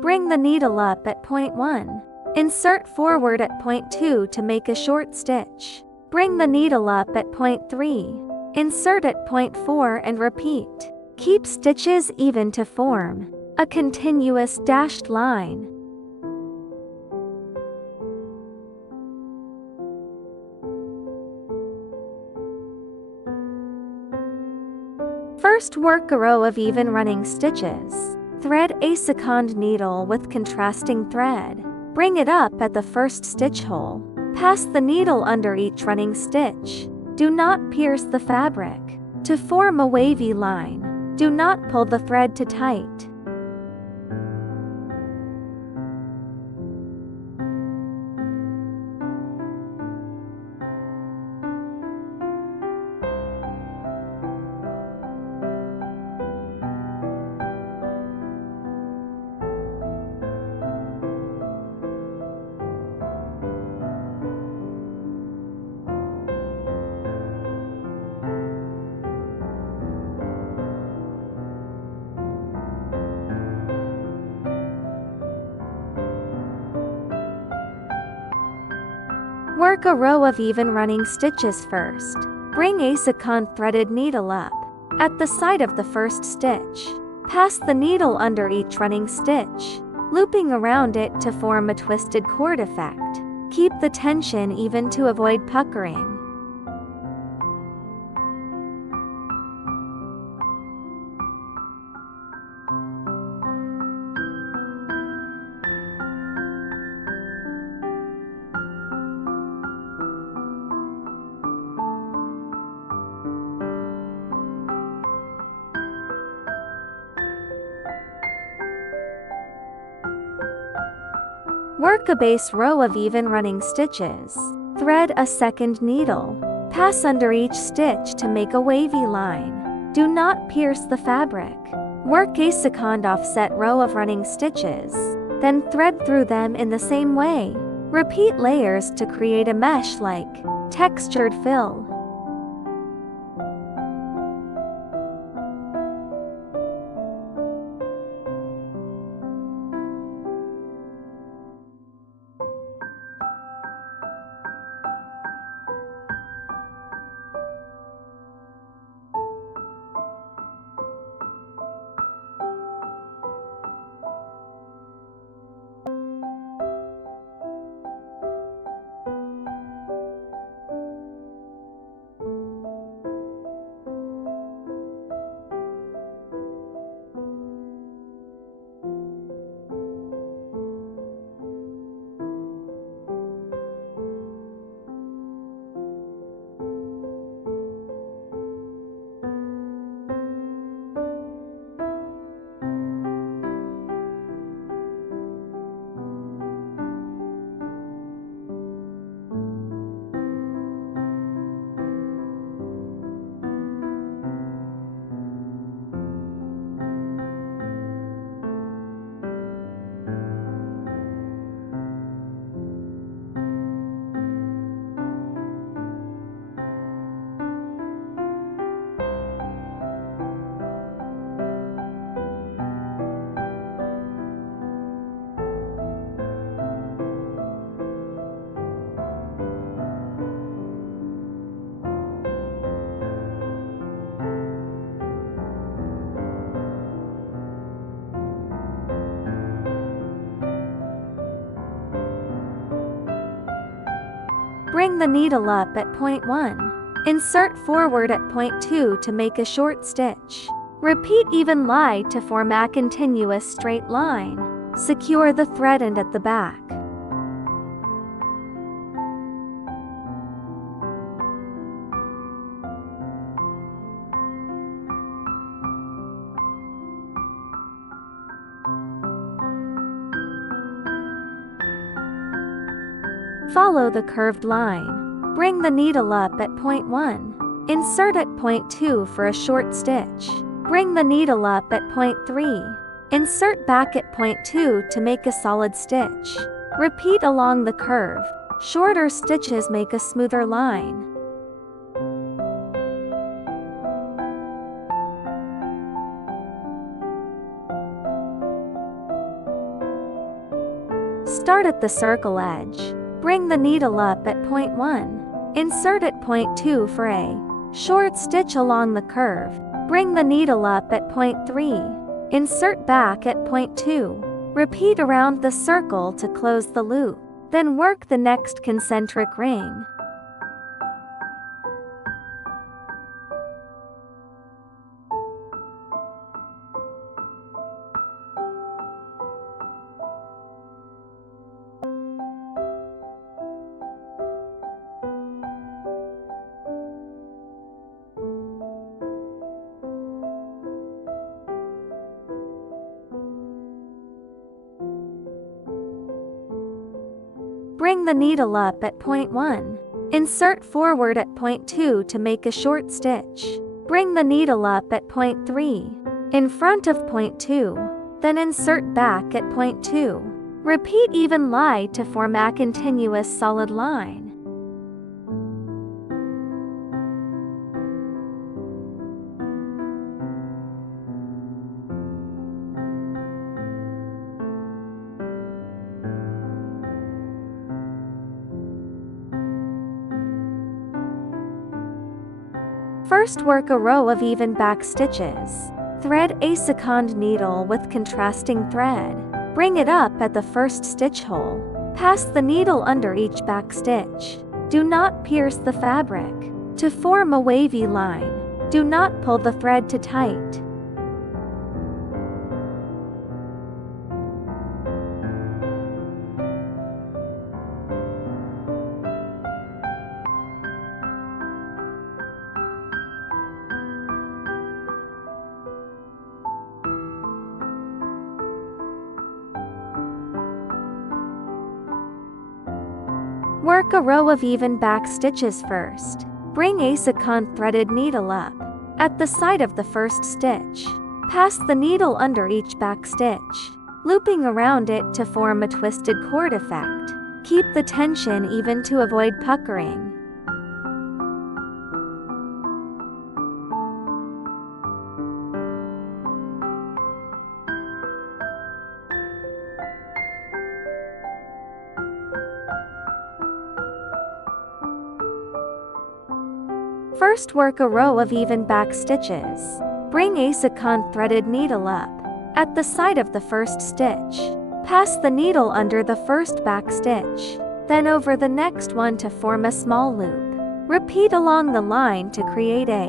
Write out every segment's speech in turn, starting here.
Bring the needle up at point 1. Insert forward at point 2 to make a short stitch. Bring the needle up at point 3. Insert at point 4 and repeat. Keep stitches even to form a continuous dashed line. First, work a row of even running stitches. Thread a second needle with contrasting thread. Bring it up at the first stitch hole. Pass the needle under each running stitch. Do not pierce the fabric. To form a wavy line, do not pull the thread too tight. Work a row of even running stitches first. Bring a second threaded needle up at the side of the first stitch. Pass the needle under each running stitch, looping around it to form a twisted cord effect. Keep the tension even to avoid puckering. Work a base row of even running stitches. Thread a second needle. Pass under each stitch to make a wavy line. Do not pierce the fabric. Work a second offset row of running stitches, then thread through them in the same way. Repeat layers to create a mesh-like textured fill. Bring the needle up at point 1. Insert forward at point 2 to make a short stitch. Repeat even lie to form a continuous straight line. Secure the thread end at the back. Follow the curved line. Bring the needle up at point 1. Insert at point 2 for a short stitch. Bring the needle up at point 3. Insert back at point 2 to make a solid stitch. Repeat along the curve. Shorter stitches make a smoother line. Start at the circle edge. Bring the needle up at point 1. Insert at point 2 for a short stitch along the curve. Bring the needle up at point 3. Insert back at point 2. Repeat around the circle to close the loop. Then work the next concentric ring. Bring the needle up at point 1. Insert forward at point 2 to make a short stitch. Bring the needle up at point 3, in front of point 2, then insert back at point 2. Repeat even lie to form a continuous solid line. First, work a row of even back stitches. Thread a second needle with contrasting thread. Bring it up at the first stitch hole. Pass the needle under each back stitch. Do not pierce the fabric. To form a wavy line, do not pull the thread too tight. Work a row of even back stitches first. Bring a second threaded needle up at the side of the first stitch. Pass the needle under each back stitch, looping around it to form a twisted cord effect. Keep the tension even to avoid puckering. First, work a row of even back stitches. Bring a second threaded needle up at the side of the first stitch. Pass the needle under the first back stitch, then over the next one to form a small loop. Repeat along the line to create a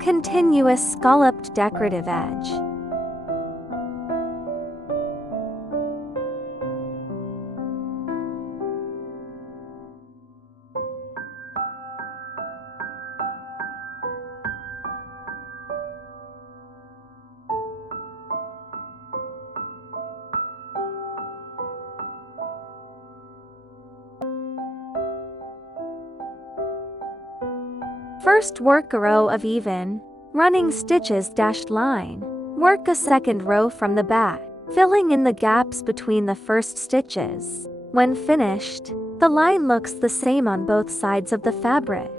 continuous scalloped decorative edge. First, work a row of even running stitches dashed line. Work a second row from the back, filling in the gaps between the first stitches. When finished, the line looks the same on both sides of the fabric.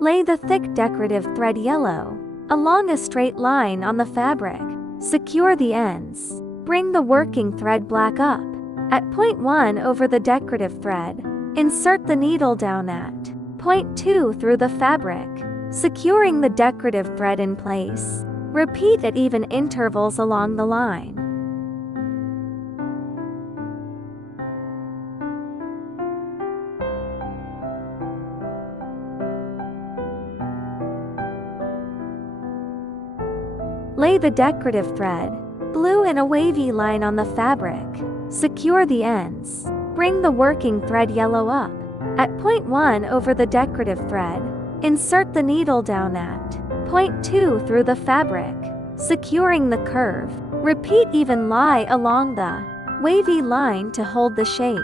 Lay the thick decorative thread yellow along a straight line on the fabric. Secure the ends. Bring the working thread black up at point 1 over the decorative thread. Insert the needle down at point 2 through the fabric, securing the decorative thread in place. Repeat at even intervals along the line. Lay the decorative thread blue in a wavy line on the fabric. Secure the ends. Bring the working thread yellow up at point 1 over the decorative thread. Insert the needle down at point 2 through the fabric, securing the curve. Repeat even lie along the wavy line to hold the shape.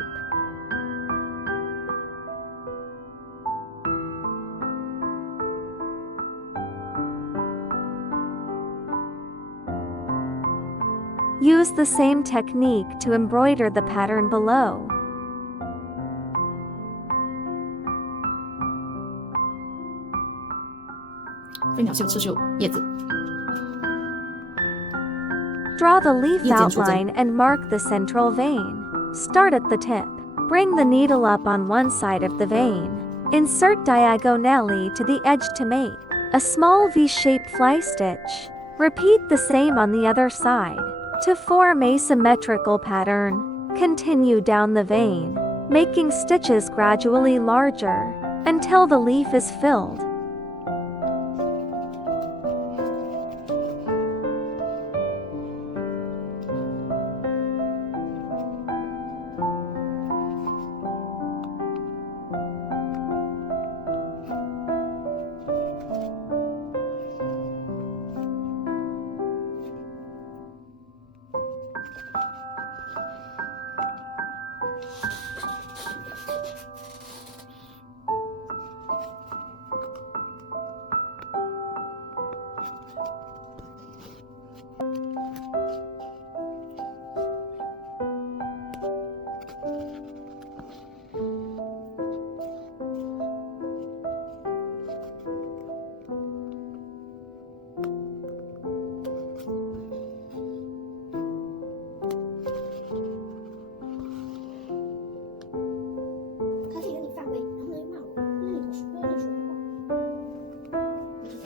Use the same technique to embroider the pattern below. 飞鸟袖刺绣叶子。 Draw the leaf 叶剪出针。 outline and mark the central vein. Start at the tip. Bring the needle up on one side of the vein. Insert diagonally to the edge to make a small V-shaped fly stitch. Repeat the same on the other side. To form a symmetrical pattern, continue down the vein, making stitches gradually larger until the leaf is filled.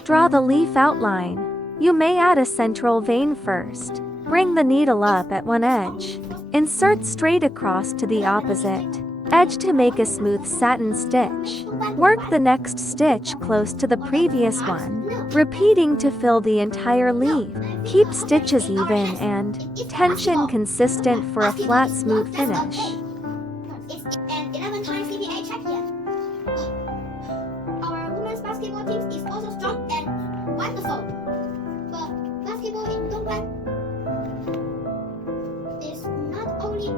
Draw the leaf outline. You may add a central vein first. Bring the needle up at one edge. Insert straight across to the opposite edge to make a smooth satin stitch. Work the next stitch close to the previous one, repeating to fill the entire leaf. Keep stitches even and tension consistent for a flat, smooth finish. It's an 11 times CPA champion. Our women's basketball team is also strong and wonderful. But basketball in Dongguan is not only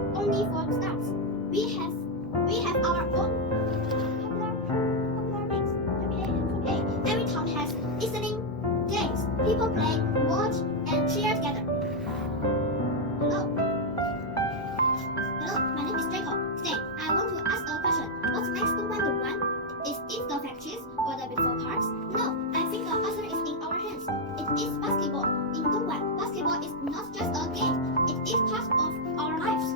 for stars. We have our own popular leagues, WA and 2K. Every town has listening games. People play, watch, and cheer together. Hello. Hello, my name is Draco. Today, I want to ask a question. What makes Dongguan Dongguan? Is it the factories or the beautiful parks? No, I think the answer is in our hands. It is basketball. In Dongguan, basketball is not just a game. It is part of our lives.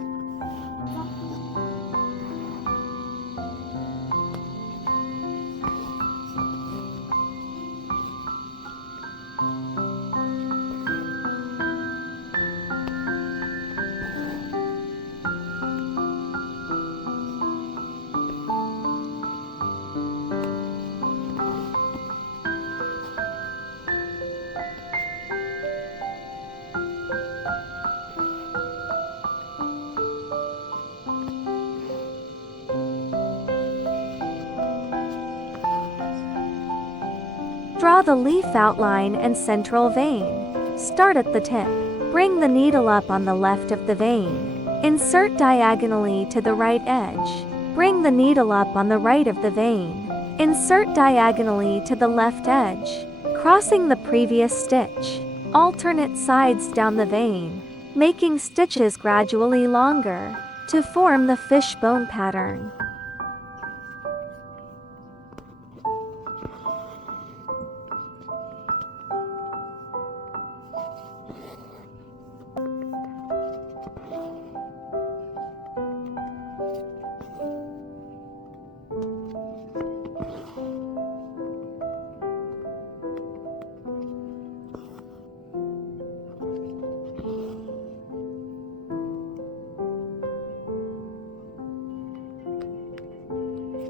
Draw the leaf outline and central vein. Start at the tip. Bring the needle up on the left of the vein. Insert diagonally to the right edge. Bring the needle up on the right of the vein. Insert diagonally to the left edge, crossing the previous stitch. Alternate sides down the vein, making stitches gradually longer to form the fishbone pattern.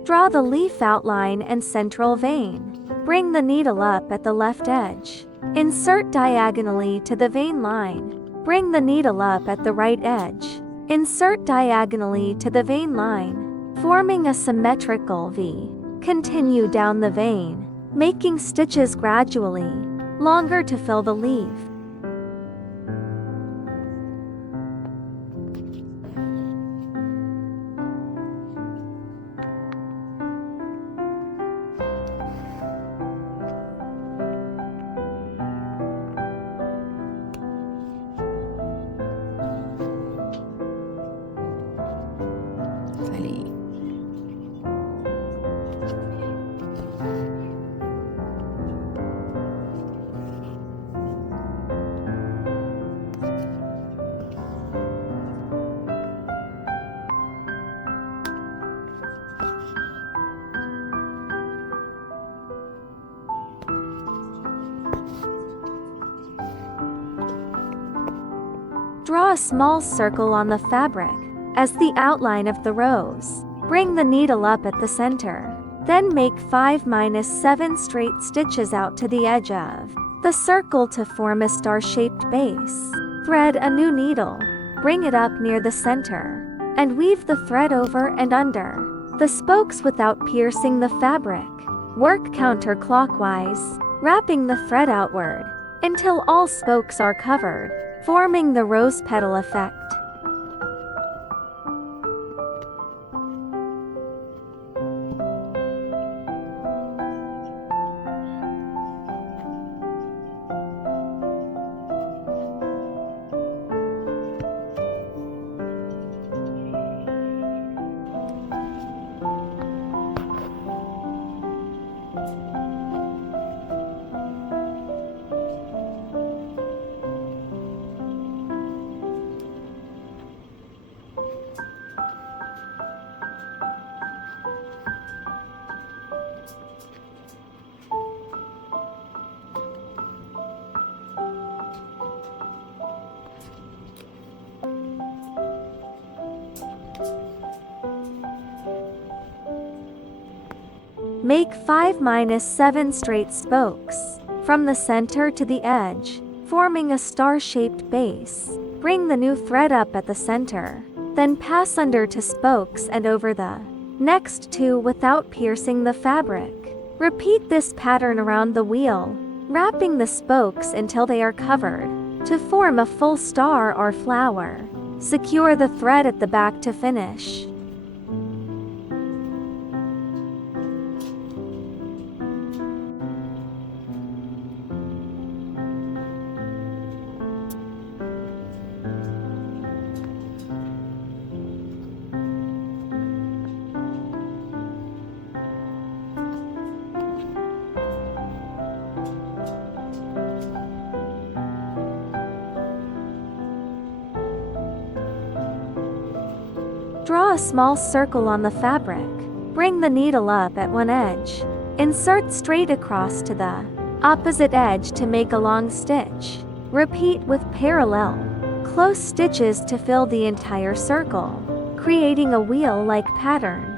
Draw the leaf outline and central vein. Bring the needle up at the left edge. Insert diagonally to the vein line. Bring the needle up at the right edge. Insert diagonally to the vein line, forming a symmetrical V. Continue down the vein, making stitches gradually longer to fill the leaf. Draw a small circle on the fabric as the outline of the rose. Bring the needle up at the center. Then make 5-7 straight stitches out to the edge of the circle to form a star-shaped base. Thread a new needle. Bring it up near the center and weave the thread over and under the spokes without piercing the fabric. Work counterclockwise, wrapping the thread outward until all spokes are covered, forming the rose petal effect. Make 5-7 straight spokes from the center to the edge, forming a star-shaped base. Bring the new thread up at the center, then pass under to spokes and over the next two without piercing the fabric. Repeat this pattern around the wheel, wrapping the spokes until they are covered to form a full star or flower. Secure the thread at the back to finish. Draw a small circle on the fabric. Bring the needle up at one edge. Insert straight across to the opposite edge to make a long stitch. Repeat with parallel, close stitches to fill the entire circle, creating a wheel-like pattern.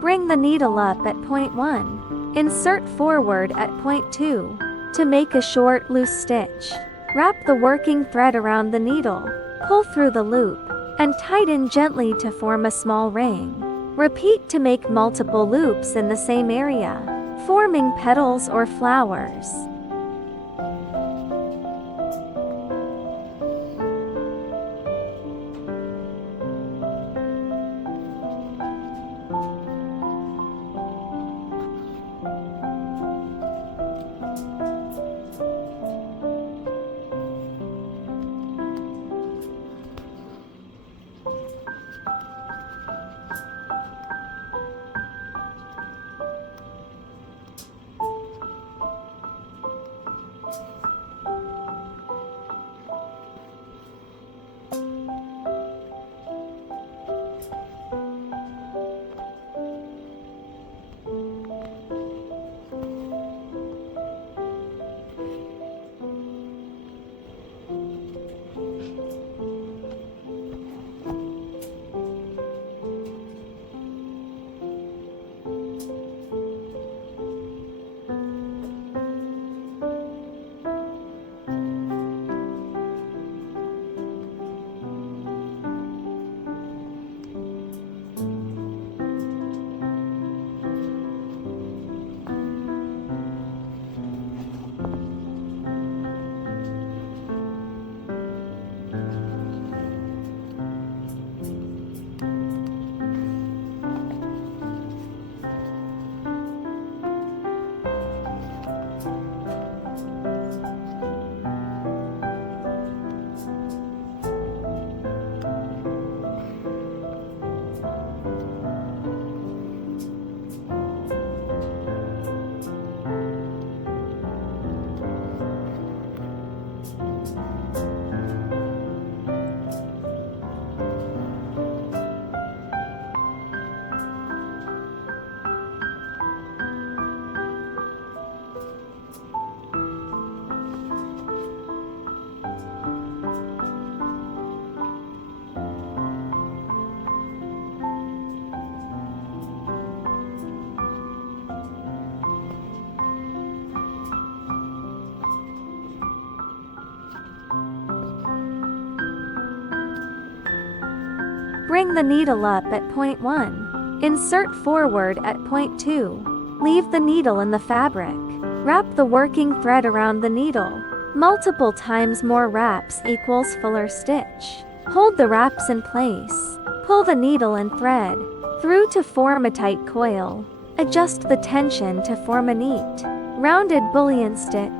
Bring the needle up at point 1. Insert forward at point 2 to make a short loose stitch. Wrap the working thread around the needle, pull through the loop, and tighten gently to form a small ring. Repeat to make multiple loops in the same area, forming petals or flowers. Bring the needle up at point 1. Insert forward at point 2. Leave the needle in the fabric. Wrap the working thread around the needle. Multiple times more wraps equals fuller stitch. Hold the wraps in place. Pull the needle and thread through to form a tight coil. Adjust the tension to form a neat, rounded bullion stitch.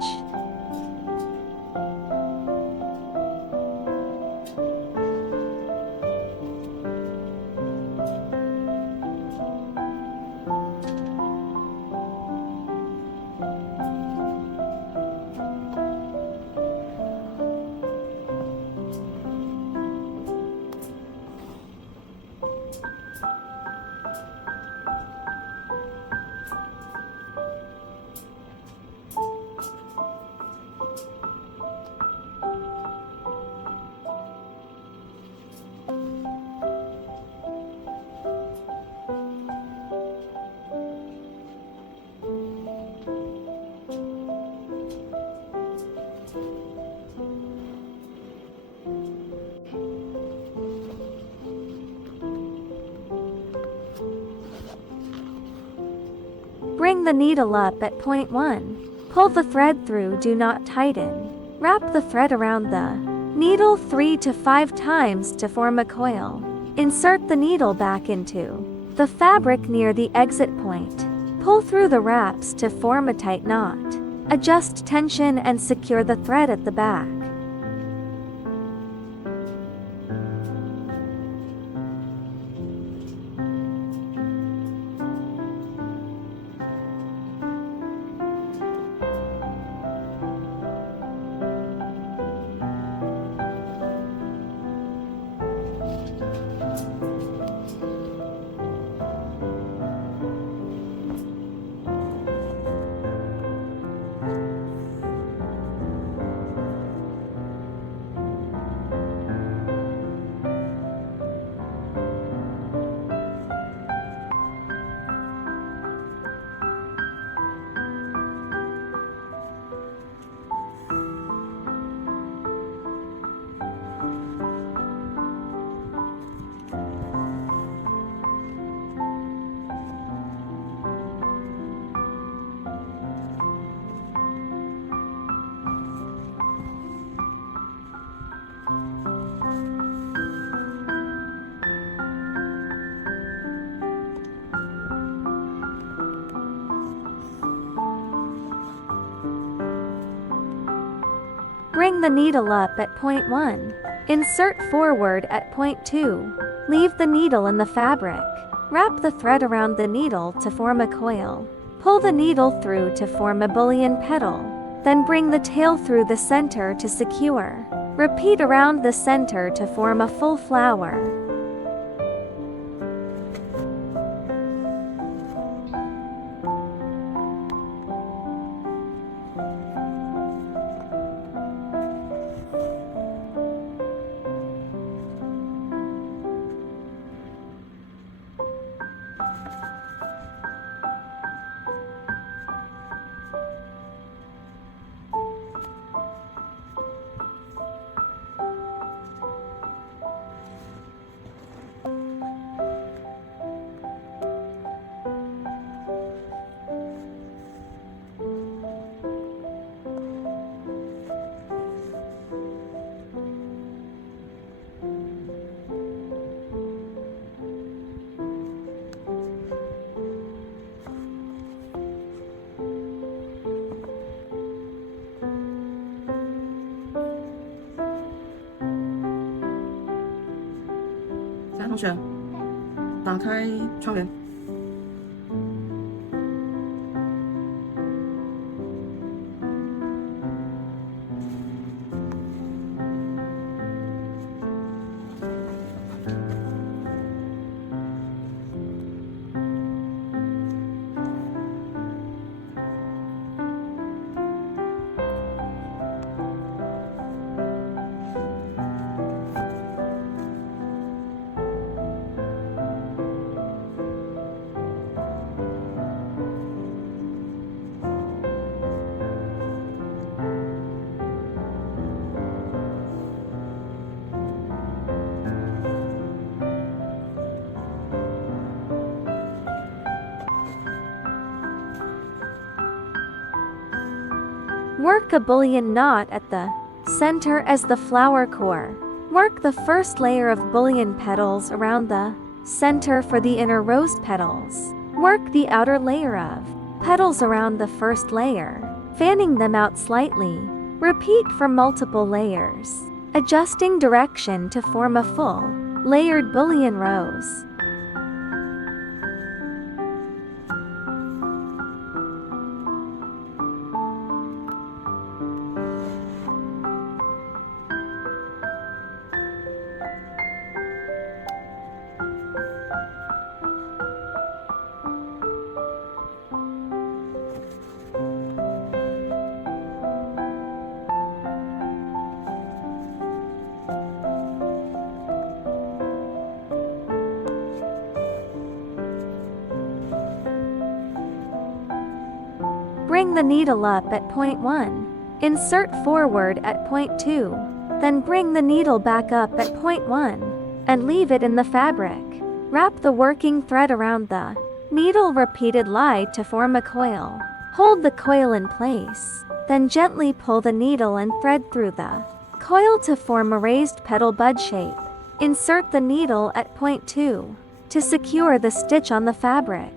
Bring the needle up at point 1. Pull the thread through, do not tighten. Wrap the thread around the needle 3 to 5 times to form a coil. Insert the needle back into the fabric near the exit point. Pull through the wraps to form a tight knot. Adjust tension and secure the thread at the back. Bring the needle up at point 1. Insert forward at point 2. Leave the needle in the fabric. Wrap the thread around the needle to form a coil. Pull the needle through to form a bullion petal. Then bring the tail through the center to secure. Repeat around the center to form a full flower.同学，打开窗帘。Work a bullion knot at the center as the flower core. Work the first layer of bullion petals around the center for the inner rose petals. Work the outer layer of petals around the first layer, fanning them out slightly. Repeat for multiple layers, adjusting direction to form a full, layered bullion rose. Bring the needle up at point 1. Insert forward at point 2. Then bring the needle back up at point 1 and leave it in the fabric. Wrap the working thread around the needle repeated lie to form a coil. Hold the coil in place, then gently pull the needle and thread through the coil to form a raised petal bud shape. Insert the needle at point 2 to secure the stitch on the fabric.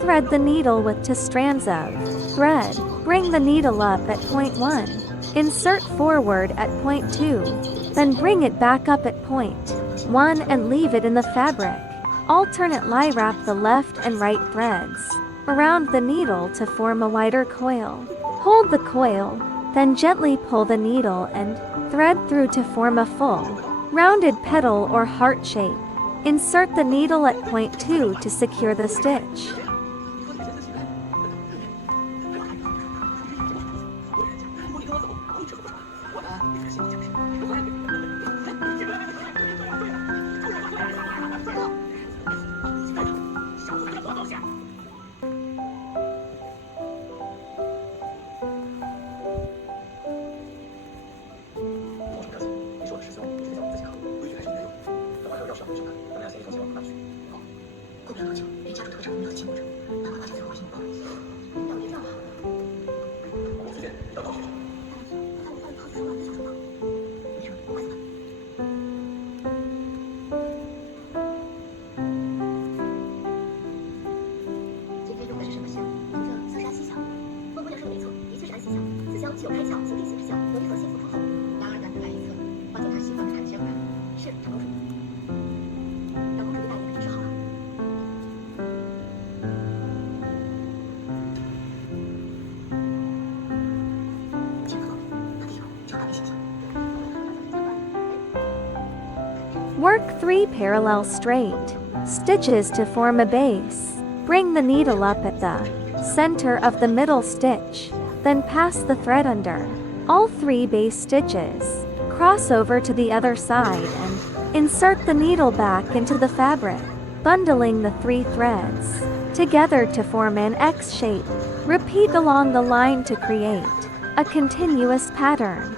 Thread the needle with 2 strands of thread. Bring the needle up at point 1. Insert forward at point 2. Then bring it back up at point 1 and leave it in the fabric. Alternately wrap the left and right threads around the needle to form a wider coil. Hold the coil, then gently pull the needle and thread through to form a full, rounded petal or heart shape. Insert the needle at point 2 to secure the stitch. Work 3 parallel straight stitches to form a base. Bring the needle up at the center of the middle stitch, then pass the thread under all 3 base stitches. Cross over to the other side and insert the needle back into the fabric, bundling the 3 threads together to form an X shape. Repeat along the line to create a continuous pattern.